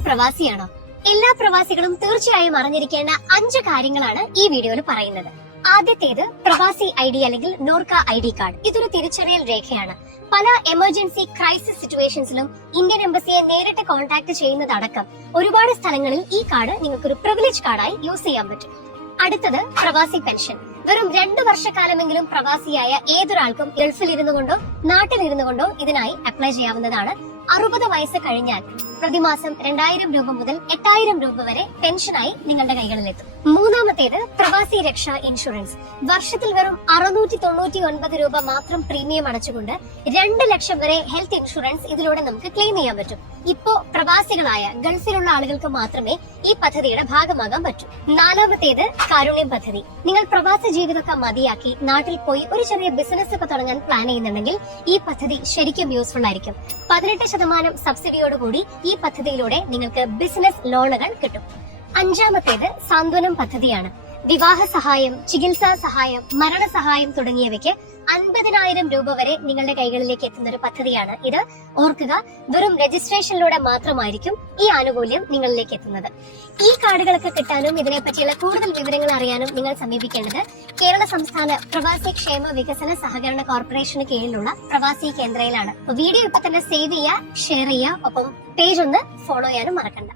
നിങ്ങളൊരു പ്രവാസിയാണോ? എല്ലാ പ്രവാസികളും തീർച്ചയായും അറിഞ്ഞിരിക്കേണ്ട 5 കാര്യങ്ങളാണ് ഈ വീഡിയോയിൽ പറയുന്നത്. ആദ്യത്തേത് പ്രവാസി ID അല്ലെങ്കിൽ നോർക്ക ID കാർഡ്. ഇതൊരു തിരിച്ചറിയൽ രേഖയാണ്. പല എമർജൻസി ക്രൈസിസ് സിറ്റുവേഷൻസിലും ഇന്ത്യൻ എംബസിയെ നേരിട്ട് കോൺടാക്ട് ചെയ്യുന്നതടക്കം ഒരുപാട് സ്ഥലങ്ങളിൽ ഈ കാർഡ് നിങ്ങൾക്കൊരു പ്രിവിലേജ് കാർഡായി യൂസ് ചെയ്യാൻ പറ്റും. അടുത്തത് പ്രവാസി പെൻഷൻ. വെറും 2 വർഷക്കാലമെങ്കിലും പ്രവാസിയായ ഏതൊരാൾക്കും ഗൾഫിൽ ഇരുന്നു കൊണ്ടോ നാട്ടിലിരുന്നു കൊണ്ടോ ഇതിനായി അപ്ലൈ ചെയ്യാവുന്നതാണ്. 60 വയസ്സ് കഴിഞ്ഞാൽ പ്രതിമാസം 2000 രൂപ മുതൽ 8000 രൂപ വരെ പെൻഷനായി നിങ്ങളുടെ കൈകളിലെത്തും. മൂന്നാമത്തേത് പ്രവാസി രക്ഷാ ഇൻഷുറൻസ്. വർഷത്തിൽ വെറും 699 രൂപ മാത്രം പ്രീമിയം അടച്ചുകൊണ്ട് 2 ലക്ഷം വരെ ഹെൽത്ത് ഇൻഷുറൻസ് ഇതിലൂടെ നമുക്ക് ക്ലെയിം ചെയ്യാൻ പറ്റും. ഇപ്പോ പ്രവാസികളായ ഗൾഫിലുള്ള ആളുകൾക്ക് മാത്രമേ ഈ പദ്ധതിയുടെ ഭാഗമാകാൻ പറ്റൂ. നാലാമത്തേത് കാരുണ്യം പദ്ധതി. നിങ്ങൾ പ്രവാസ ജീവിതമൊക്കെ മതിയാക്കി നാട്ടിൽ പോയി ഒരു ചെറിയ ബിസിനസ് ഒക്കെ തുടങ്ങാൻ പ്ലാൻ ചെയ്യുന്നുണ്ടെങ്കിൽ ഈ പദ്ധതി ശരിക്കും യൂസ്ഫുൾ ആയിരിക്കും. 18% സബ്സിഡിയോടുകൂടി ഈ പദ്ധതിയിലൂടെ നിങ്ങൾക്ക് ബിസിനസ് ലോണുകൾ കിട്ടും. അഞ്ചാമത്തേത് സാന്ത്വനം പദ്ധതിയാണ്. വിവാഹ സഹായം, ചികിത്സാ സഹായം, മരണസഹായം തുടങ്ങിയവയ്ക്ക് 50,000 രൂപ വരെ നിങ്ങളുടെ കൈകളിലേക്ക് എത്തുന്ന ഒരു പദ്ധതിയാണ് ഇത്. ഓർക്കുക, വെറും രജിസ്ട്രേഷനിലൂടെ മാത്രമായിരിക്കും ഈ ആനുകൂല്യം നിങ്ങളിലേക്ക് എത്തുന്നത്. ഈ കാർഡുകളൊക്കെ കിട്ടാനും ഇതിനെപ്പറ്റിയുള്ള കൂടുതൽ വിവരങ്ങൾ അറിയാനും നിങ്ങൾ സമീപിക്കേണ്ടത് കേരള സംസ്ഥാന പ്രവാസി ക്ഷേമ വികസന സഹകരണ കോർപ്പറേഷന് കീഴിലുള്ള പ്രവാസി കേന്ദ്രയിലാണ്. വീഡിയോ ഇപ്പൊ തന്നെ സേവ് ചെയ്യുക, ഷെയർ ചെയ്യുക, ഒപ്പം പേജ് ഒന്ന് ഫോളോ ചെയ്യാനും മറക്കണ്ട.